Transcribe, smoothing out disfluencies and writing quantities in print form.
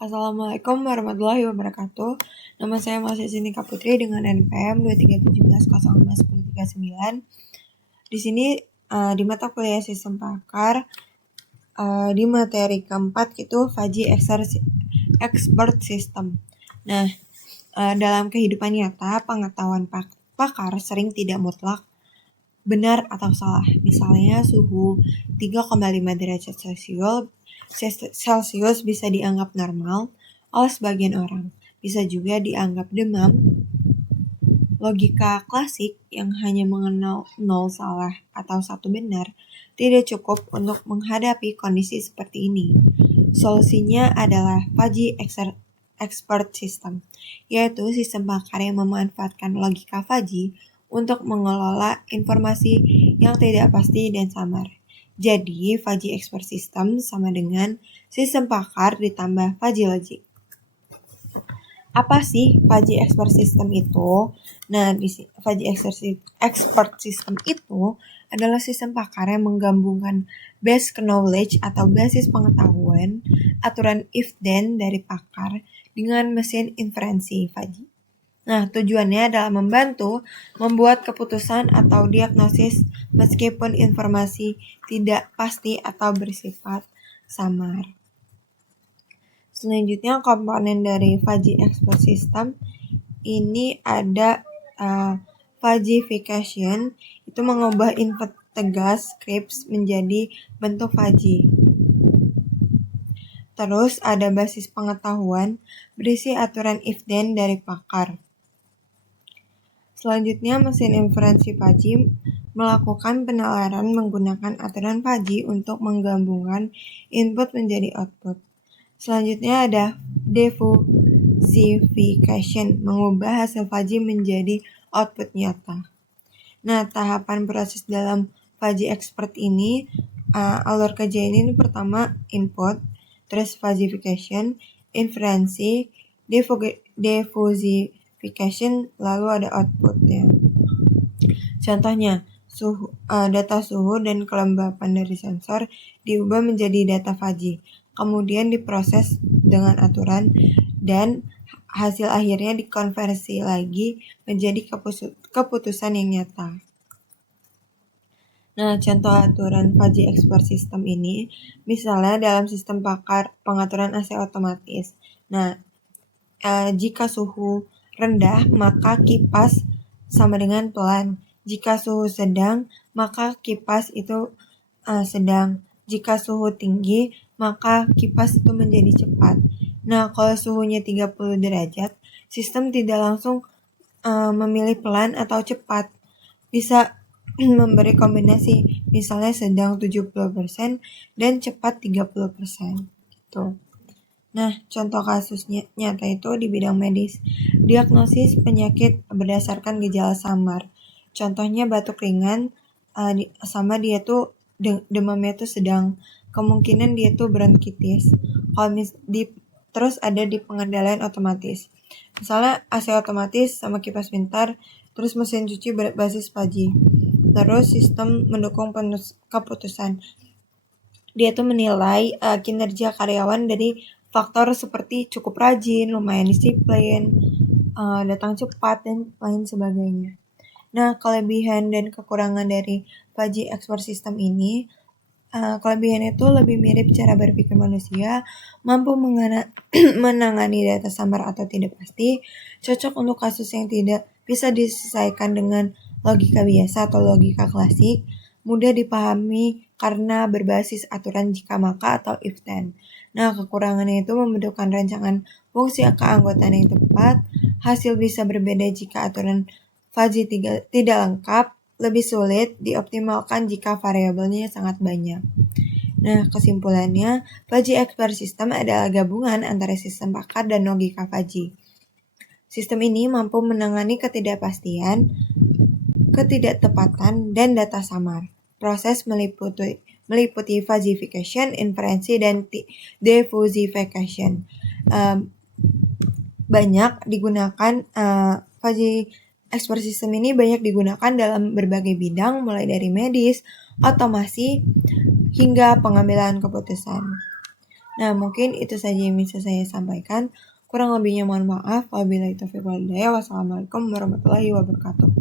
Assalamualaikum warahmatullahi wabarakatuh. Nama saya Mahasiswi Nika Putri dengan NPM 2317051039. Di sini di mata kuliah Sistem Pakar di materi keempat itu Fuzzy Expert System. Nah, dalam kehidupan nyata pengetahuan pakar sering tidak mutlak benar atau salah. Misalnya suhu 3,5 derajat Celcius bisa dianggap normal oleh sebagian orang. Bisa juga dianggap demam. Logika klasik yang hanya mengenal 0 salah atau 1 benar tidak cukup untuk menghadapi kondisi seperti ini. Solusinya adalah Fuzzy Expert System, yaitu sistem pakar yang memanfaatkan logika fuzzy untuk mengelola informasi yang tidak pasti dan samar. Jadi, Fuzzy Expert System sama dengan sistem pakar ditambah fuzzy logic. Apa sih Fuzzy Expert System itu? Nah, Fuzzy Expert System itu adalah sistem pakar yang menggabungkan basic knowledge atau basis pengetahuan, aturan if-then dari pakar dengan mesin inferensi fuzzy. Nah, tujuannya adalah membantu membuat keputusan atau diagnosis meskipun informasi tidak pasti atau bersifat samar. Selanjutnya, komponen dari Fuzzy Expert System ini ada fuzzification, itu mengubah input tegas scripts menjadi bentuk fuzzy. Terus ada basis pengetahuan berisi aturan if-then dari pakar. Selanjutnya, mesin inferensi fuzzy melakukan penalaran menggunakan aturan fuzzy untuk menggabungkan input menjadi output. Selanjutnya ada diffusification, mengubah hasil fuzzy menjadi output nyata. Nah, tahapan proses dalam Fuzzy Expert ini, alur kerja ini pertama input, terus fuzzification, inferensi, diffusification, lalu ada outputnya. Contohnya, data suhu dan kelembapan dari sensor diubah menjadi data fuzzy, kemudian diproses dengan aturan, dan hasil akhirnya dikonversi lagi menjadi keputusan yang nyata. Nah, contoh aturan Fuzzy Expert System ini, misalnya dalam sistem pengaturan AC otomatis. Nah, jika suhu rendah, maka kipas sama dengan pelan. Jika suhu sedang, maka kipas itu sedang. Jika suhu tinggi, maka kipas itu menjadi cepat. Nah, kalau suhunya 30 derajat, sistem tidak langsung memilih pelan atau cepat. Bisa memberi kombinasi, misalnya sedang 70% dan cepat 30%. Gitu. Nah, contoh kasusnya nyata itu di bidang medis. Diagnosis penyakit berdasarkan gejala samar. Contohnya batuk ringan, sama dia tuh demamnya tuh sedang. Kemungkinan dia tuh bronkitis. Terus ada di pengendalian otomatis. Misalnya AC otomatis sama kipas pintar, terus mesin cuci berbasis fuzzy. Terus sistem mendukung keputusan. Dia tuh menilai kinerja karyawan dari faktor seperti cukup rajin, lumayan disiplin, datang cepat, dan lain sebagainya. Nah, kelebihan dan kekurangan dari Fuzzy Expert System ini, kelebihan itu lebih mirip cara berpikir manusia, mampu menangani data samar atau tidak pasti, cocok untuk kasus yang tidak bisa diselesaikan dengan logika biasa atau logika klasik, mudah dipahami karena berbasis aturan jika maka atau if then. Nah, kekurangannya itu membutuhkan rancangan fungsi keanggotaan yang tepat, hasil bisa berbeda jika aturan fuzzy tidak lengkap, lebih sulit dioptimalkan jika variabelnya sangat banyak. Nah, kesimpulannya, Fuzzy Expert System adalah gabungan antara sistem pakar dan logika fuzzy. Sistem ini mampu menangani ketidakpastian, ketidaktepatan, dan data samar. Proses meliputi fuzzification, inferensi, dan diffusification. Banyak digunakan Fuzzy Expert System ini banyak digunakan dalam berbagai bidang, mulai dari medis, otomasi, hingga pengambilan keputusan. Nah, mungkin itu saja yang bisa saya sampaikan. Kurang lebihnya mohon maaf. Wabillahi taufiq wal hidayah. Wassalamualaikum warahmatullahi wabarakatuh.